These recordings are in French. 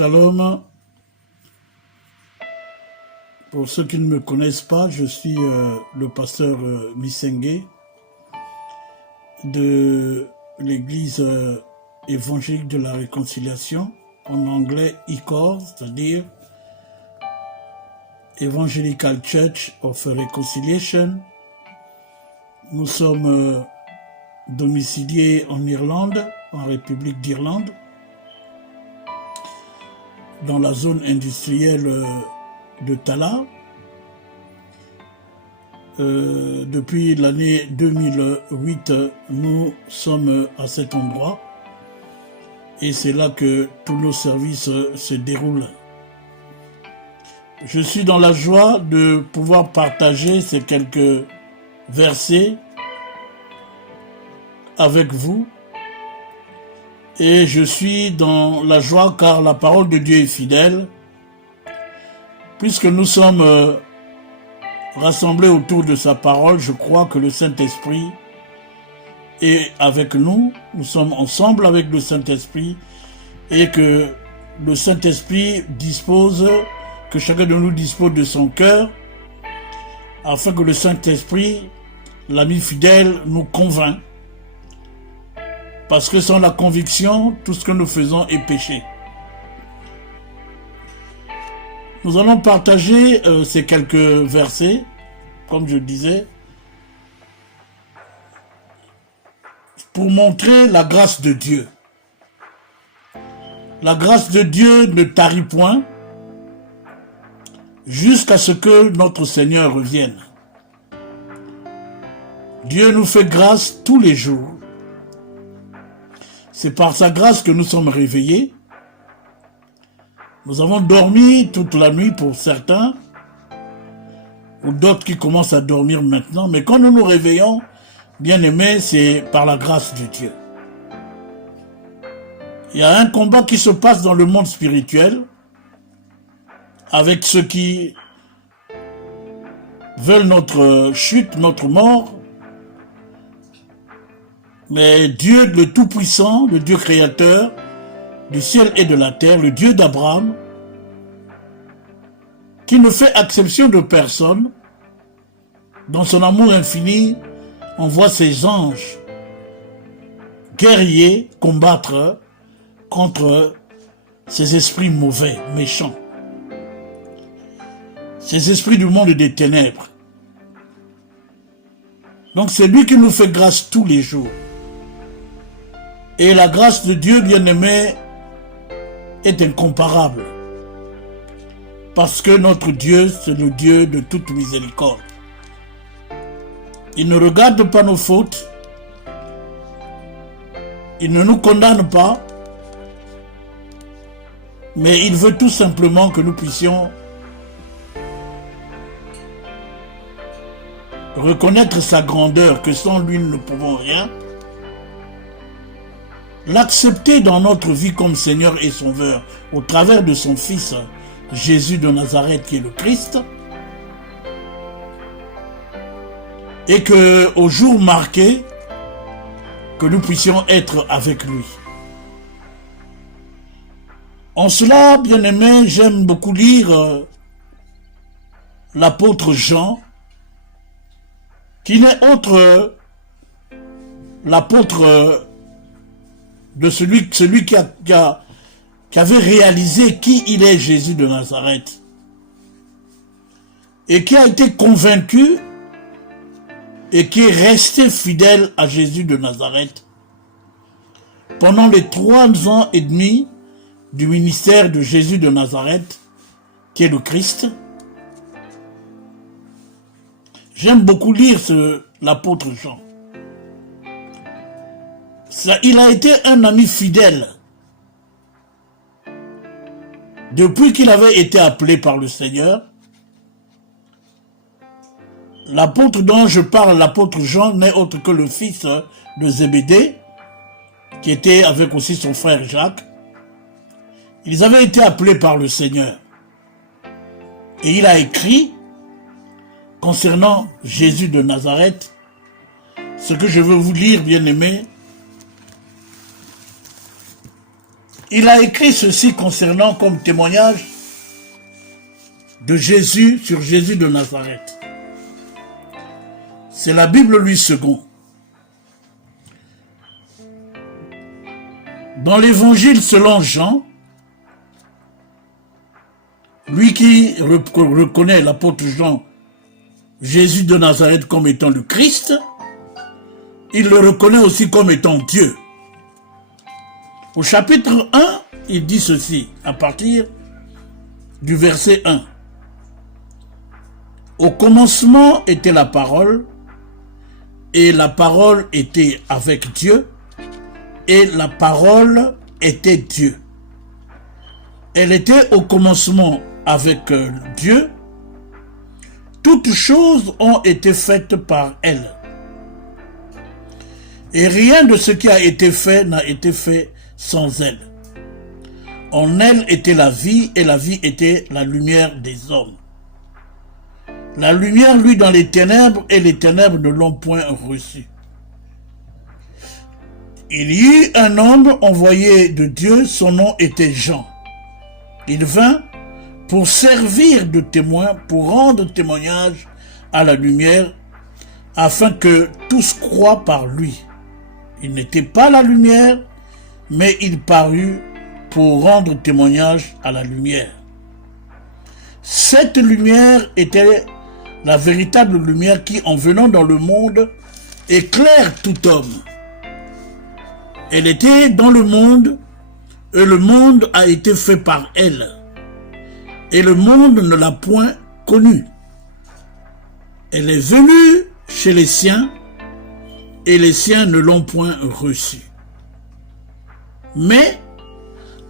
Shalom. Pour ceux qui ne me connaissent pas, je suis le pasteur Missengue de l'église évangélique de la réconciliation, en anglais ECOR, c'est-à-dire Evangelical Church of Reconciliation. Nous sommes domiciliés en Irlande, en République d'Irlande, dans la zone industrielle de Tallaght. Depuis l'année 2008, nous sommes à cet endroit et c'est là que tous nos services se déroulent. Je suis dans la joie de pouvoir partager ces quelques versets avec vous et je suis dans la joie car la parole de Dieu est fidèle. Puisque nous sommes rassemblés autour de sa parole, je crois que le Saint-Esprit est avec nous. Nous sommes ensemble avec le Saint-Esprit et que le Saint-Esprit dispose, que chacun de nous dispose de son cœur, afin que le Saint-Esprit, l'ami fidèle, nous convainc. Parce que sans la conviction, tout ce que nous faisons est péché. Nous allons partager ces quelques versets, comme je disais, pour montrer la grâce de Dieu. La grâce de Dieu ne tarit point jusqu'à ce que notre Seigneur revienne. Dieu nous fait grâce tous les jours. C'est par sa grâce que nous sommes réveillés. Nous avons dormi toute la nuit pour certains, ou d'autres qui commencent à dormir maintenant, mais quand nous nous réveillons, bien aimés, c'est par la grâce de Dieu. Il y a un combat qui se passe dans le monde spirituel, avec ceux qui veulent notre chute, notre mort, mais Dieu le Tout-Puissant, le Dieu créateur, du ciel et de la terre, le Dieu d'Abraham, qui ne fait exception de personne, dans son amour infini, envoie ses anges guerriers combattre contre ces esprits mauvais, méchants, ces esprits du monde des ténèbres. Donc c'est lui qui nous fait grâce tous les jours. Et la grâce de Dieu, bien-aimé, est incomparable. Parce que notre Dieu, c'est le Dieu de toute miséricorde. Il ne regarde pas nos fautes. Il ne nous condamne pas. Mais il veut tout simplement que nous puissions reconnaître sa grandeur, que sans lui nous ne pouvons rien. L'accepter dans notre vie comme Seigneur et Sauveur au travers de son Fils Jésus de Nazareth qui est le Christ, et que au jour marqué que nous puissions être avec lui. En cela, bien-aimé, j'aime beaucoup lire l'apôtre Jean, qui n'est autre l'apôtre de celui qui avait réalisé qui il est, Jésus de Nazareth, et qui a été convaincu et qui est resté fidèle à Jésus de Nazareth pendant les 3 ans et demi du ministère de Jésus de Nazareth, qui est le Christ. J'aime beaucoup lire l'apôtre Jean. Il a été un ami fidèle depuis qu'il avait été appelé par le Seigneur. L'apôtre dont je parle, l'apôtre Jean, n'est autre que le fils de Zébédée, qui était avec aussi son frère Jacques. Ils avaient été appelés par le Seigneur. Et il a écrit concernant Jésus de Nazareth, ce que je veux vous lire, bien-aimés, Il a écrit ceci concernant comme témoignage de Jésus sur Jésus de Nazareth. C'est la Bible Louis II. Dans l'évangile selon Jean, lui qui reconnaît l'apôtre Jean, Jésus de Nazareth comme étant le Christ, il le reconnaît aussi comme étant Dieu. Au chapitre 1, il dit ceci, à partir du verset 1. Au commencement était la parole, et la parole était avec Dieu, et la parole était Dieu. Elle était au commencement avec Dieu. Toutes choses ont été faites par elle. Et rien de ce qui a été fait n'a été fait sans elle. En elle était la vie, et la vie était la lumière des hommes. La lumière luit dans les ténèbres, et les ténèbres ne l'ont point reçue. Il y eut un homme envoyé de Dieu, son nom était Jean. Il vint pour servir de témoin, pour rendre témoignage à la lumière, afin que tous croient par lui. Il n'était pas la lumière, mais il parut pour rendre témoignage à la lumière. Cette lumière était la véritable lumière qui, en venant dans le monde, éclaire tout homme. Elle était dans le monde, et le monde a été fait par elle. Et le monde ne l'a point connue. Elle est venue chez les siens, et les siens ne l'ont point reçue. Mais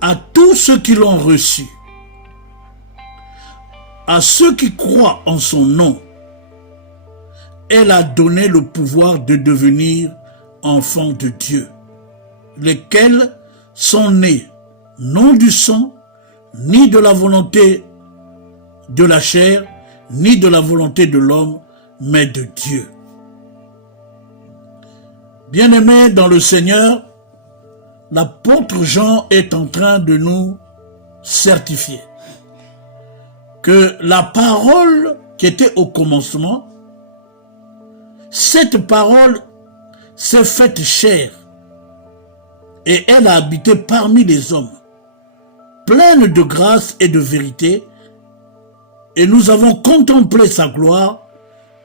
à tous ceux qui l'ont reçue, à ceux qui croient en son nom, elle a donné le pouvoir de devenir enfants de Dieu, lesquels sont nés non du sang, ni de la volonté de la chair, ni de la volonté de l'homme, mais de Dieu. Bien-aimés dans le Seigneur, l'apôtre Jean est en train de nous certifier que la parole qui était au commencement, cette parole s'est faite chair et elle a habité parmi les hommes, pleine de grâce et de vérité, et nous avons contemplé sa gloire,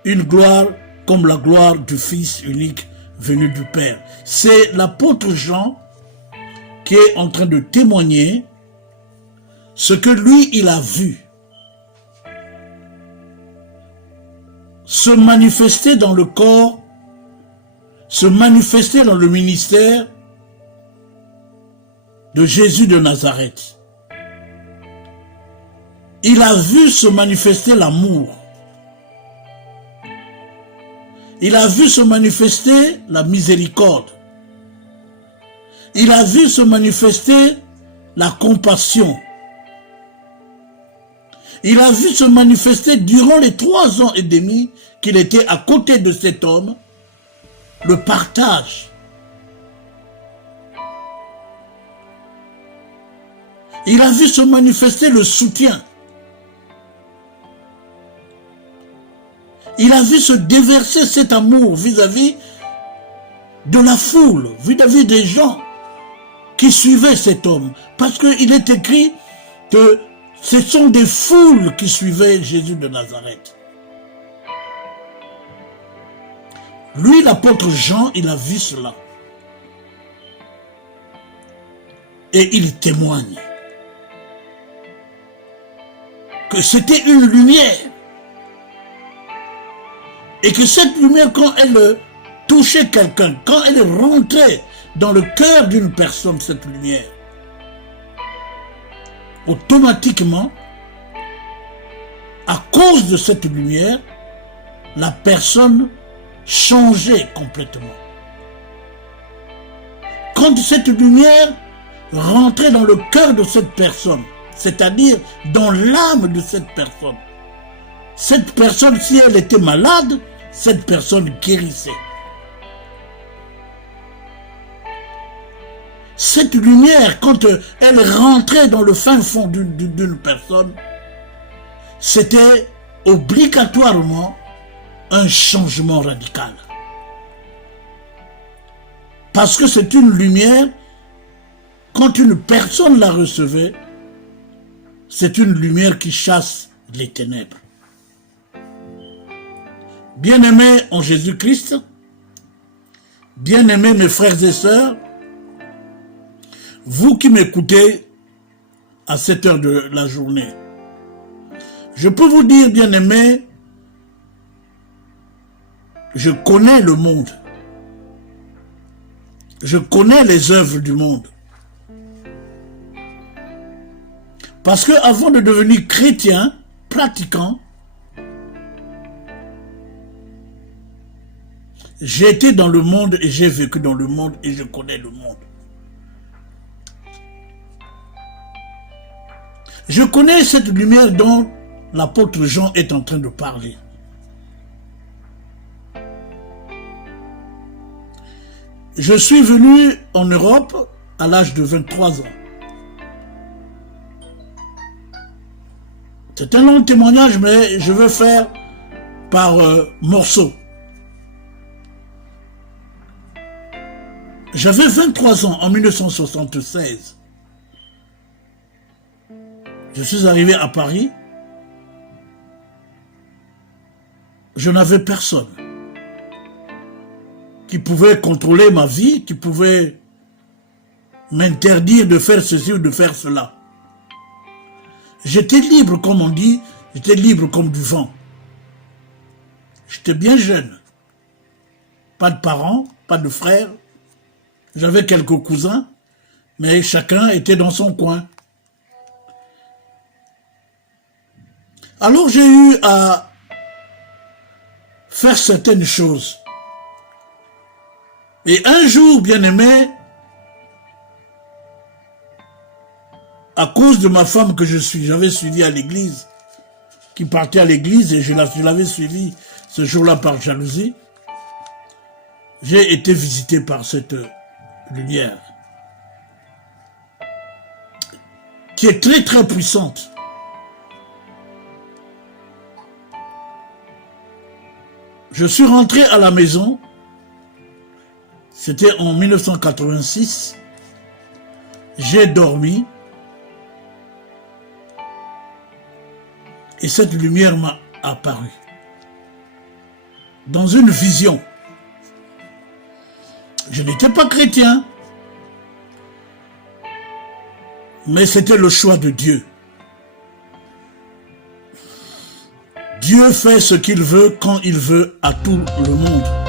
une gloire comme la gloire du Fils unique venu du Père. C'est l'apôtre Jean qui est en train de témoigner ce que lui, il a vu se manifester dans le corps, se manifester dans le ministère de Jésus de Nazareth. Il a vu se manifester l'amour. Il a vu se manifester la miséricorde. Il a vu se manifester la compassion. Il a vu se manifester durant les 3 ans et demi qu'il était à côté de cet homme, le partage. Il a vu se manifester le soutien. Il a vu se déverser cet amour vis-à-vis de la foule, vis-à-vis des gens qui suivaient cet homme. Parce qu'il est écrit que ce sont des foules qui suivaient Jésus de Nazareth. Lui, l'apôtre Jean, il a vu cela. Et il témoigne que c'était une lumière. Et que cette lumière, quand elle touchait quelqu'un, quand elle rentrait dans le cœur d'une personne, cette lumière, automatiquement, à cause de cette lumière, la personne changeait complètement. Quand cette lumière rentrait dans le cœur de cette personne, c'est-à-dire dans l'âme de cette personne, si elle était malade, cette personne guérissait. cette lumière, quand elle rentrait dans le fin fond d'une personne, c'était obligatoirement un changement radical. Parce que c'est une lumière, quand une personne la recevait, c'est une lumière qui chasse les ténèbres. Bien-aimés en Jésus-Christ, bien-aimés mes frères et sœurs, vous qui m'écoutez à cette heure de la journée, je peux vous dire, bien-aimés, je connais le monde. Je connais les œuvres du monde. Parce que avant de devenir chrétien, pratiquant, j'ai été dans le monde et j'ai vécu dans le monde et je connais le monde. Je connais cette lumière dont l'apôtre Jean est en train de parler. Je suis venu en Europe à l'âge de 23 ans. C'est un long témoignage, mais je veux faire par morceaux. J'avais 23 ans en 1976. Je suis arrivé à Paris. Je n'avais personne qui pouvait contrôler ma vie, qui pouvait m'interdire de faire ceci ou de faire cela. J'étais libre, comme on dit, j'étais libre comme du vent. J'étais bien jeune. Pas de parents, pas de frères. J'avais quelques cousins, mais chacun était dans son coin. Alors j'ai eu à faire certaines choses. Et un jour, bien-aimé, à cause de ma femme que j'avais suivie à l'église, qui partait à l'église et je l'avais suivie ce jour-là par jalousie, j'ai été visité par cette lumière qui est très très puissante. Je suis rentré à la maison, c'était en 1986, j'ai dormi et cette lumière m'a apparu dans une vision. Je n'étais pas chrétien, mais c'était le choix de Dieu. Dieu fait ce qu'il veut, quand il veut, à tout le monde.